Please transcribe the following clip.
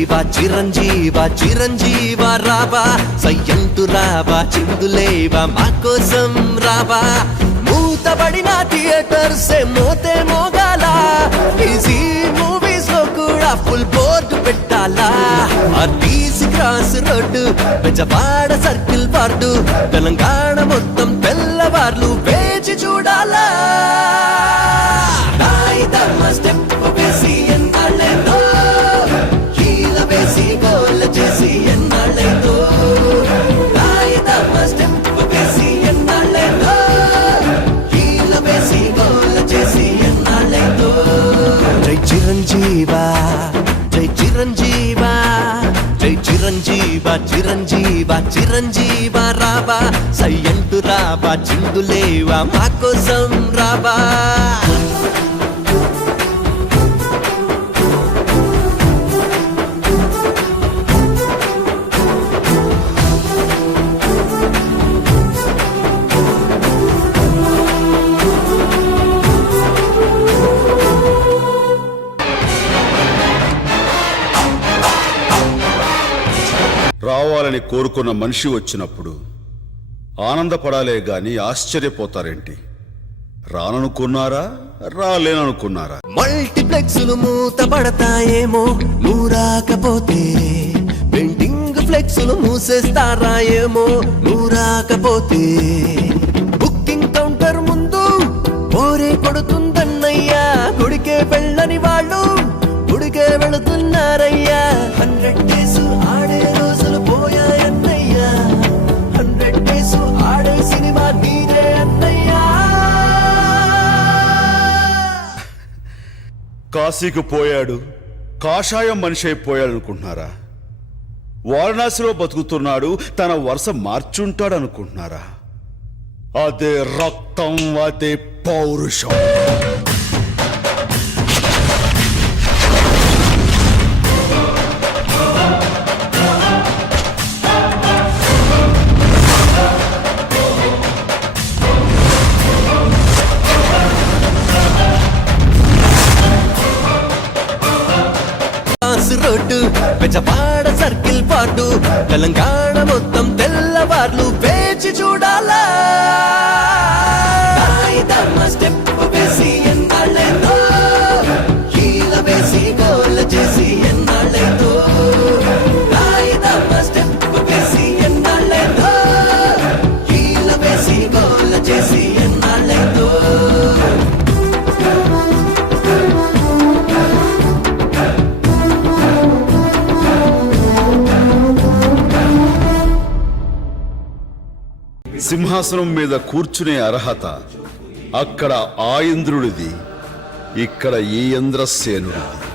చిరంజీవ చిరంజీవ రావా సయ్యంటు రావా చిందులేవా మా కోసం రావా మూతబడిన థియేటర్స్ మోతే మోగాలా ఈజీ మూవీస్ లో కూడా ఫుల్ బోర్డు పెట్టాలా ఆర్టీసీ క్రాస్ రోడ్డు పెంచపాడ సర్కిల్ వార్డు తెలంగాణ మొత్తం తెల్లవార్లు వేచి చూడాలా స్టెప్ వేసి ఎన్నాళ్ళేదో కీల వేసి గోల్ చేసి ఎన్నాళ్ళేదో స్టెప్ వేసి ఎన్నాళ్ళేదో కీల వేసి గోల్ చేసి ఎన్నాళ్ళేదో జై చిరంజీవ జై చిరంజీవ జై చిరంజీవ చిరంజీవ చిరంజీవ రావా సయ్యంటు రావా చిందులేవా మా కోసం రావా రావాలని కోరుకున్న మనిషి వచ్చినప్పుడు ఆనందపడాలే గాని ఆశ్చర్యపోతారేంటి? రాననుకున్నారా రాలేననుకున్నారా? మల్టీప్లెక్స్లు మూతపడతాయేమో నువ్వు రాకపోతే పెయింటింగ్ ఫ్లెక్స్లు మూసేస్తారా ఏమో నువ్వు రాకపోతే బుకింగ్ కౌంటర్ ముందు పోరే కొడుతుందన్నయ్యా గుడికే వెళ్ళని వాళ్ళు గుడికే వెళుతున్నారయ్యా 100 days ఆడే రోజులు పోయాయన్నయ్యా 100 days ఆడే సినిమా నీదే అన్నయ్యా కాశీకి పోయాడు కాషాయం మనిషి అయిపోయాడు అనుకుంటున్నారా? వారణాసిలో బతుకుతున్నాడు తన వరుస మార్చుంటాడు అనుకుంటున్నారా? అదే రక్తం అదే పౌరుషం. రోడ్డు పెంచపాడ సర్కిల్ పాటు తెలంగాణ మొత్తం తెల్లవార్లు వేచి చూడాలా స్టెప్ వేసి ఎన్నాళ్ళేదో కీల వేసి గోల్ చేసి ఎన్నాళ్ళేదో స్టెప్ వేసి ఎన్నాళ్ళేదో కీల వేసి గోల్ చేసి ఎన్నాళ్ళేదో సింహాసనం మీద కూర్చునే అర్హత అక్కడ ఆ ఇంద్రుడిది, ఇక్కడ ఈ ఇంద్రసేనుడిది.